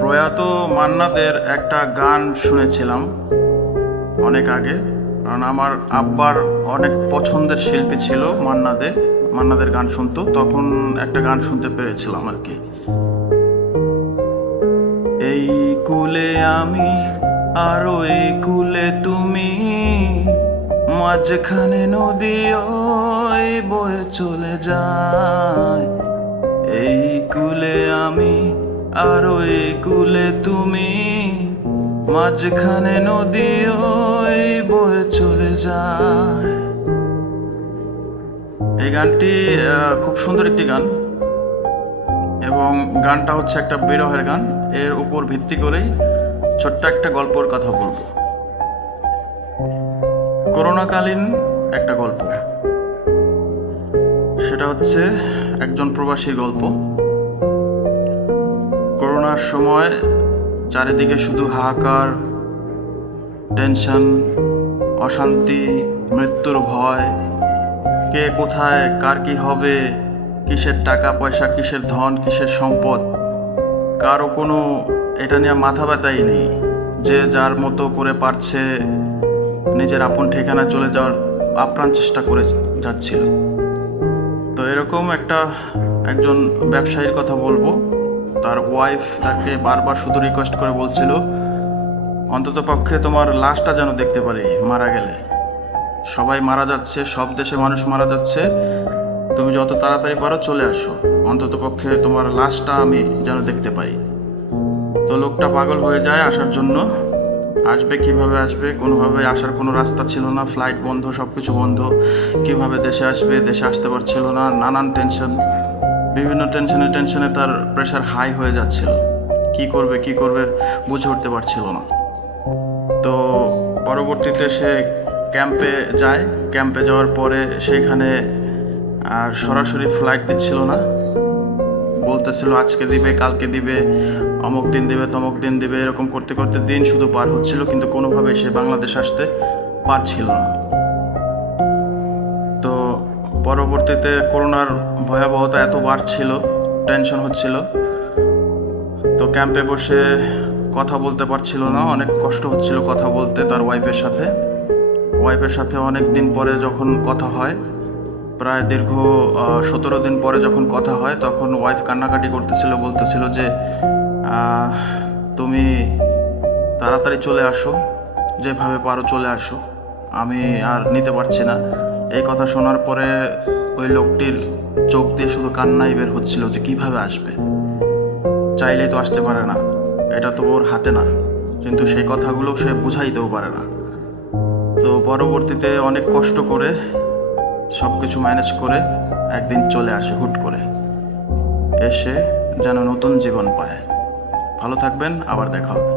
প্রয়াত মান্নাদের একটা গান শুনেছিলাম অনেক আগে, কারণ আমার আব্বার অনেক পছন্দের শিল্পী ছিল মান্নাদের গান শুনতো, তখন একটা গান শুনতে পেরেছিলাম আর কি। এই কুলে আমি আরো এই কুলে তুমি, মাঝখানে নদী ওই বয়ে চলে যায়। এই কুলে আমি আরো এই কুলে তুমি, মাঝখানে নদী ওই বয়ে চলে যায়। এই গানটি খুব সুন্দর একটি গান, এবং গানটা হচ্ছে একটা বিরহের গান। এর উপর ভিত্তি করেই ছোট্ট একটা গল্পের কথা বলবো। করোনাকালীন একটা গল্প, সেটা হচ্ছে একজন প্রবাসীর গল্প। করোনার সময় চারিদিকে শুধু হাহাকার, টেনশন, অশান্তি, মৃত্যুর ভয়, কে কোথায় কার কি হবে, কিসের টাকা পয়সা, কিসের ধন, কিসের সম্পদ, কারো কোনো এটা নিয়ে মাথা ব্যথাই নেই। যে যার মতো করে পারছে নিজের আপন ঠিকানা চলে যাওয়ার আপ্রাণ চেষ্টা করে যাচ্ছিল। তো এরকম একজন ব্যবসায়ীর কথা বলবো। তার ওয়াইফ তাকে বারবার শুধু রিকোয়েস্ট করে বলছিল, অন্তত পক্ষে তোমার লাশটা যেন দেখতে পারি মারা গেলে। সবাই মারা যাচ্ছে, সব দেশে মানুষ মারা যাচ্ছে, তুমি যত তাড়াতাড়ি পারো চলে আসো, অন্তত পক্ষে তোমার লাশটা আমি যেন দেখতে পাই। তো লোকটা পাগল হয়ে যায় আসার জন্য। আসবে কিভাবে আসবে, কোনোভাবে আসার কোনো রাস্তা ছিল না, ফ্লাইট বন্ধ, সব কিছু বন্ধ। কিভাবে দেশে আসবে, দেশে আসতে পারছিল না, নানান টেনশন, বিভিন্ন টেনশনে তার প্রেশার হাই হয়ে যাচ্ছিল। কি করবে বুঝে উঠতে পারছিল না। তো পরবর্তীতে সে ক্যাম্পে যায়। ক্যাম্পে যাওয়ার পরে সেখানে সরাসরি ফ্লাইট দিচ্ছিল না, বলতেছিল আজকে দিবে, কালকে দিবে, অমুক দিন দিবে, তমুক দিন দিবে, এরকম করতে করতে দিন শুধু পার হচ্ছিল, কিন্তু কোনোভাবেই সে বাংলাদেশ আসতে পারছিল না। তো পরবর্তীতে করোনার ভয়াবহতা এত বাড়ছিল, টেনশন হচ্ছিল, তো ক্যাম্পে বসে কথা বলতে পারছিল না, অনেক কষ্ট হচ্ছিল কথা বলতে তার ওয়াইফের সাথে অনেক দিন পরে যখন কথা হয়, প্রায় দীর্ঘ 17 দিন পরে যখন কথা হয়, তখন ওয়াইফ কান্নাকাটি করতেছিল, বলতেছিল যে তুমি তাড়াতাড়ি চলে আসো, যেভাবে পারো চলে আসো, আমি আর নিতে পারছি না। এই কথা শোনার পরে ওই লোকটির চোখ দিয়ে শুধু কান্নাই বের হচ্ছিল যে কিভাবে আসবে, চাইলেই তো আসতে পারে না, এটা তো ওর হাতে না, কিন্তু সেই কথাগুলো সে বুঝাইতেও পারে না। তো পরবর্তীতে অনেক কষ্ট করে সব কিছু ম্যানেজ করে একদিন চলে আসে হুট করে, এসে যেন নতুন জীবন পায়। ভালো থাকবেন, আবার দেখা হবে।